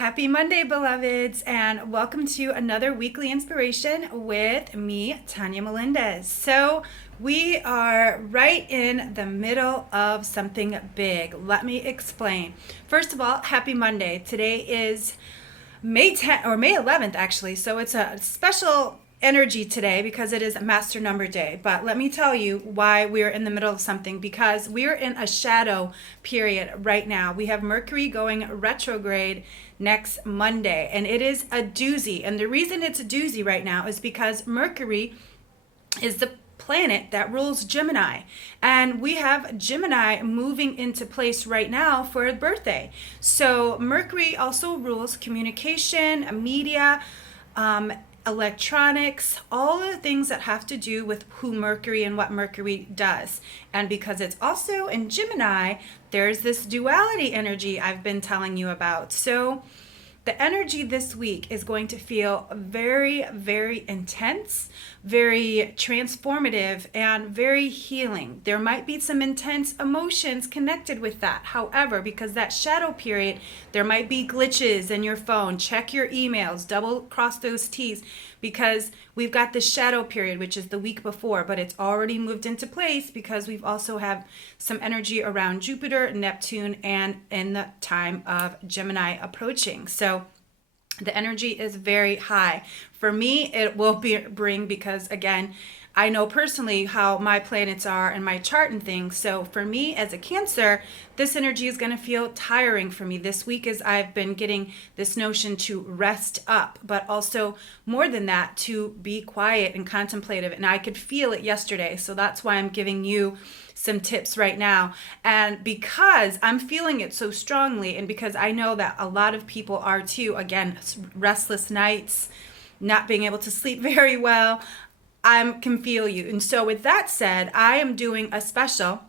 Happy Monday, beloveds, and welcome to another weekly inspiration with me, Tonya Melendez. So, we are right in the middle of something big. Let me explain. First of all, happy Monday. Today is May 10th or May 11th, actually. So, it's a special energy today because it is Master Number Day. But let me tell you why we're in the middle of something, because we're in a shadow period right now. We have Mercury going retrograde next Monday, and it is a doozy. And the reason it's a doozy right now is because Mercury is the planet that rules Gemini, and we have Gemini moving into place right now for a birthday. So Mercury also rules communication, media, electronics, all the things that have to do with who Mercury and what Mercury does. And because it's also in Gemini, there's this duality energy I've been telling you about. So the energy this week is going to feel very, very intense, very transformative, and very healing. There might be some intense emotions connected with that. However, because that shadow period, there might be glitches in your phone. Check your emails, double cross those T's, because we've got the shadow period, which is the week before, but it's already moved into place because we've also have some energy around Jupiter, Neptune, and in the time of Gemini approaching. So the energy is very high. For me, it will bring, because again, I know personally how my planets are and my chart and things. So for me as a Cancer, this energy is going to feel tiring for me this week, as I've been getting this notion to rest up, but also more than that, to be quiet and contemplative. And I could feel it yesterday. So that's why I'm giving you some tips right now. And because I'm feeling it so strongly, and because I know that a lot of people are too, again, restless nights, not being able to sleep very well, I can feel you. And so with that said, I am doing a special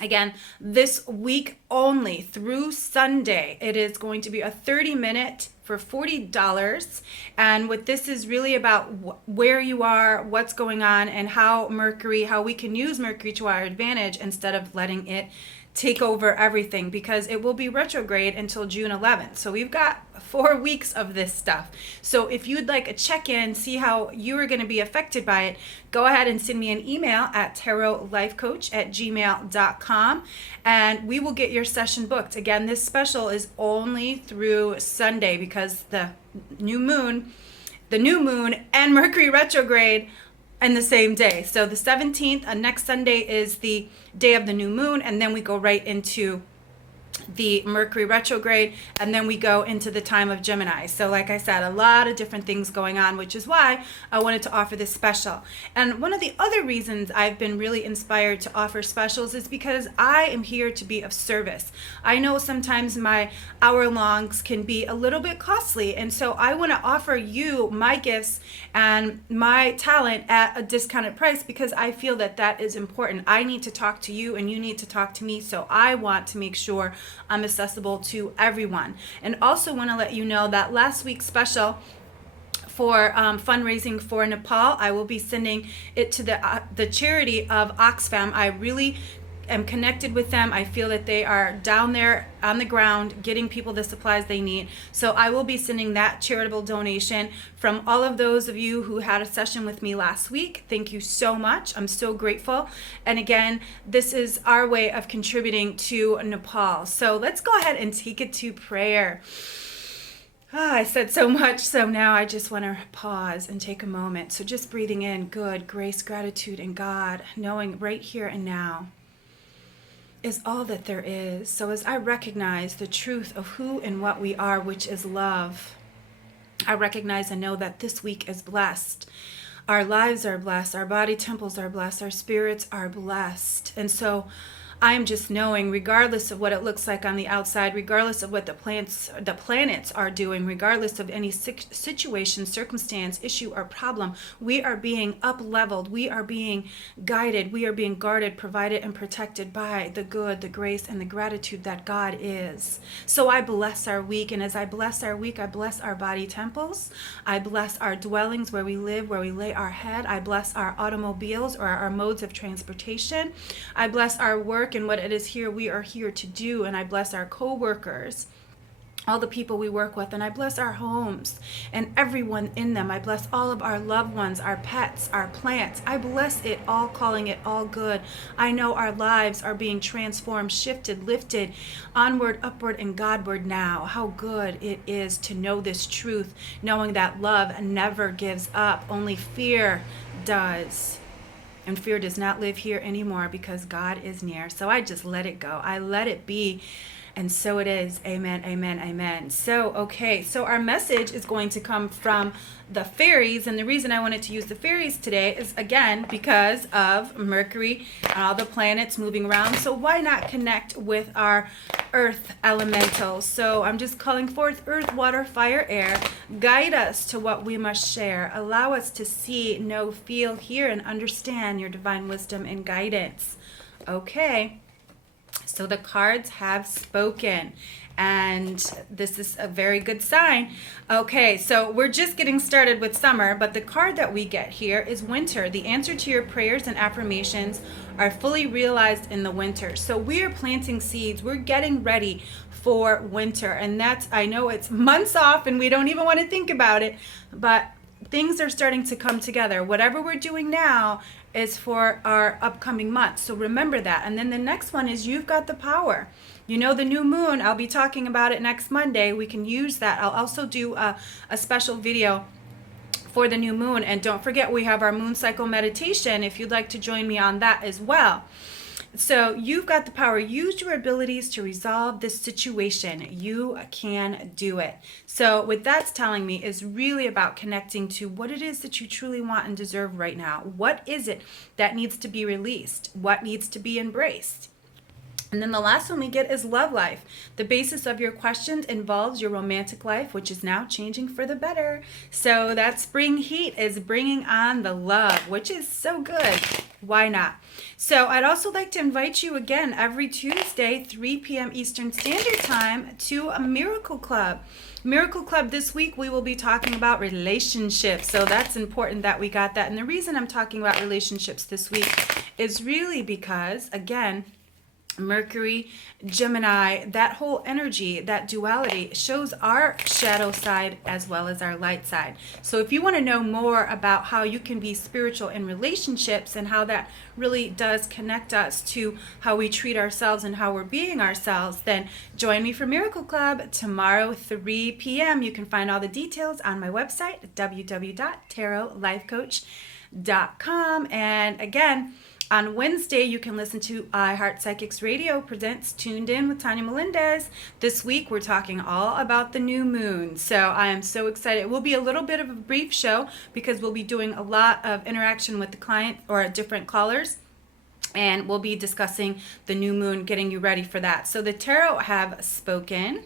again this week only through Sunday. It is going to be a 30-minute for $40. And what this is really about, where you are, what's going on, and how we can use Mercury to our advantage instead of letting it take over everything, because it will be retrograde until June 11th. So we've got 4 weeks of this stuff. So if you'd like a check-in, see how you are going to be affected by it, go ahead and send me an email at tarotlifecoach@gmail.com, and we will get your session booked. Again, this special is only through Sunday because the new moon and Mercury retrograde and the same day. So the 17th, next Sunday, is the day of the new moon, and then we go right into the Mercury retrograde, and then we go into the time of Gemini. So like I said, a lot of different things going on, which is why I wanted to offer this special. And one of the other reasons I've been really inspired to offer specials is because I am here to be of service. I know sometimes my hour-longs can be a little bit costly, and so I want to offer you my gifts and my talent at a discounted price, because I feel that that is important. I need to talk to you and you need to talk to me, so I want to make sure I'm accessible to everyone. And also want to let you know that last week's special for fundraising for Nepal, I will be sending it to the charity of Oxfam. I really am connected with them. I feel that they are down there on the ground getting people the supplies they need. So I will be sending that charitable donation from all of those of you who had a session with me last week. Thank you so much. I'm so grateful. And again, this is our way of contributing to Nepal. So let's go ahead and take it to prayer. I said so much, so now I just want to pause and take a moment. So just breathing in good grace, gratitude, and God, knowing right here and now is all that there is. So as I recognize the truth of who and what we are, which is love, I recognize and know that this week is blessed. Our lives are blessed. Our body temples are blessed. Our spirits are blessed. And so I'm just knowing, regardless of what it looks like on the outside, regardless of what the planets are doing, regardless of any situation, circumstance, issue, or problem, we are being up-leveled, we are being guided, we are being guarded, provided, and protected by the good, the grace, and the gratitude that God is. So I bless our week, and as I bless our week, I bless our body temples, I bless our dwellings where we live, where we lay our head, I bless our automobiles or our modes of transportation, I bless our work and what it is here we are here to do, and I bless our co-workers. all the people we work with, and I bless our homes and everyone in them. I bless all of our loved ones, our pets, our plants. I bless it all, calling it all good. I know our lives are being transformed, shifted, lifted, onward, upward, and Godward now. How good it is to know this truth, knowing that love never gives up, only fear does. And fear does not live here anymore because God is near. So I just let it go. I let it be. And so it is. Amen, amen, amen. So, okay. So our message is going to come from the fairies. And the reason I wanted to use the fairies today is, again, because of Mercury and all the planets moving around. So why not connect with our earth elementals? So I'm just calling forth earth, water, fire, air. Guide us to what we must share. Allow us to see, know, feel, hear, and understand your divine wisdom and guidance. Okay. So the cards have spoken, and this is a very good sign. Okay, so we're just getting started with summer, but the card that we get here is winter. The answer to your prayers and affirmations are fully realized in the winter. So we are planting seeds. We're getting ready for winter, and that's, I know it's months off and we don't even want to think about it, but things are starting to come together. Whatever we're doing now is for our upcoming month. So remember that. And then the next one is you've got the power. You know, the new moon, I'll be talking about it next Monday. We can use that. I'll also do a special video for the new moon. And don't forget, we have our moon cycle meditation if you'd like to join me on that as well. So you've got the power. Use your abilities to resolve this situation. You can do it. So what that's telling me is really about connecting to what it is that you truly want and deserve right now. What is it that needs to be released? What needs to be embraced? And then the last one we get is love life. The basis of your questions involves your romantic life, which is now changing for the better. So that spring heat is bringing on the love, which is so good. Why not? So I'd also like to invite you again every Tuesday, 3 p.m. Eastern Standard Time, to a Miracle Club. Miracle Club this week, we will be talking about relationships. So that's important that we got that. And the reason I'm talking about relationships this week is really because, again, Mercury, Gemini, that whole energy, that duality shows our shadow side as well as our light side. So if you want to know more about how you can be spiritual in relationships and how that really does connect us to how we treat ourselves and how we're being ourselves, then join me for Miracle Club tomorrow, 3 p.m. You can find all the details on my website, www.tarotlifecoach.com. And again, on Wednesday, you can listen to iHeart Psychics Radio presents Tuned In with Tonya Melendez. This week, we're talking all about the new moon. So I am so excited. It will be a little bit of a brief show because we'll be doing a lot of interaction with the client or different callers. And we'll be discussing the new moon, getting you ready for that. So the tarot have spoken.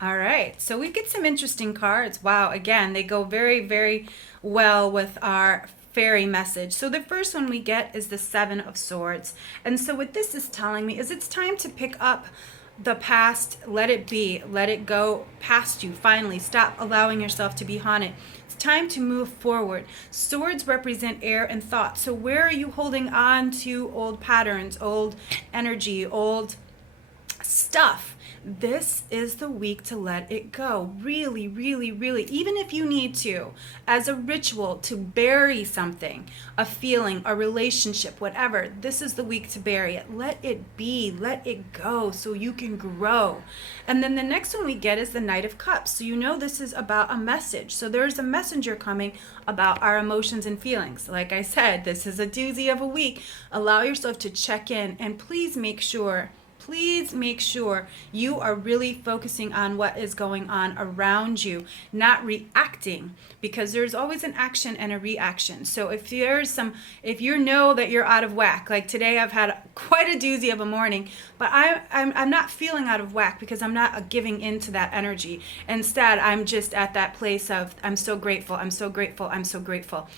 All right. So we get some interesting cards. Wow. Again, they go very, very well with our fairy message. So the first one we get is the 7 of Swords. And so what this is telling me is it's time to pick up the past, let it be, let it go past you. Finally, stop allowing yourself to be haunted. It's time to move forward. Swords represent air and thought. So where are you holding on to old patterns, old energy, old stuff? This is the week to let it go. Really, really, really. Even if you need to, as a ritual, to bury something, a feeling, a relationship, whatever, this is the week to bury it. Let it be. Let it go so you can grow. And then the next one we get is the Knight of Cups. So you know this is about a message. So there's a messenger coming about our emotions and feelings. Like I said, this is a doozy of a week. Allow yourself to check in, and please make sure you are really focusing on what is going on around you, not reacting, because there's always an action and a reaction. So if you know that you're out of whack, like today I've had quite a doozy of a morning, but I'm not feeling out of whack because I'm not giving into that energy. Instead, I'm just at that place of I'm so grateful, I'm so grateful, I'm so grateful.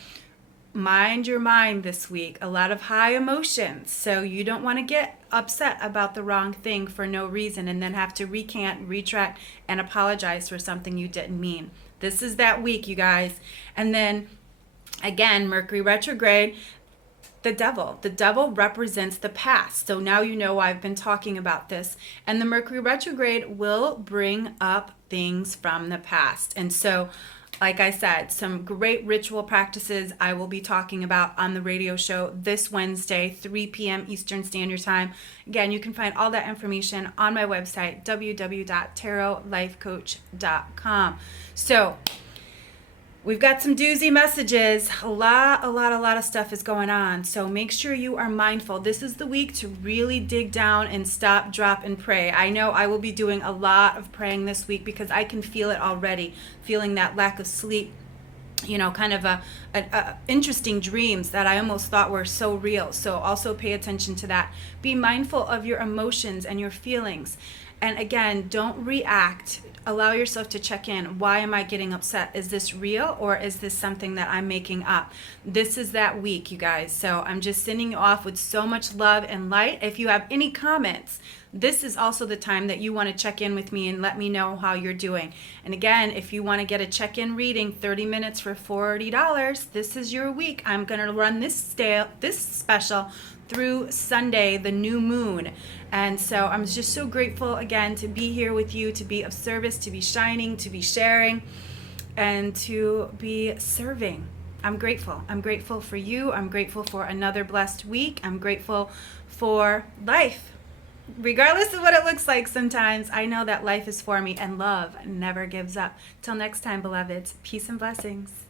Mind your mind this week. A lot of high emotions. So you don't want to get upset about the wrong thing for no reason and then have to recant, retract, and apologize for something you didn't mean. This is that week, you guys. And then, again, Mercury retrograde. the devil. The devil represents the past. So now you know I've been talking about this. And the Mercury retrograde will bring up things from the past. And so, like I said, some great ritual practices I will be talking about on the radio show this Wednesday, 3 p.m. Eastern Standard Time. Again, you can find all that information on my website, www.tarotlifecoach.com. So, we've got some doozy messages. A lot of stuff is going on. So make sure you are mindful. This is the week to really dig down and stop, drop, and pray. I know I will be doing a lot of praying this week because I can feel it already, feeling that lack of sleep, kind of a interesting dreams that I almost thought were so real. So also pay attention to that. Be mindful of your emotions and your feelings. And again, don't react. Allow yourself to check in. Why am I getting upset? Is this real or is this something that I'm making up? This is that week, you guys. So I'm just sending you off with so much love and light. If you have any comments, this is also the time that you want to check in with me and let me know how you're doing. And again, if you want to get a check-in reading, 30 minutes for $40, this is your week. I'm going to run this special through Sunday, the new moon. And so I'm just so grateful again to be here with you, to be of service, to be shining, to be sharing, and to be serving. I'm grateful. I'm grateful for you. I'm grateful for another blessed week. I'm grateful for life. Regardless of what it looks like sometimes, I know that life is for me and love never gives up. Till next time, beloveds, peace and blessings.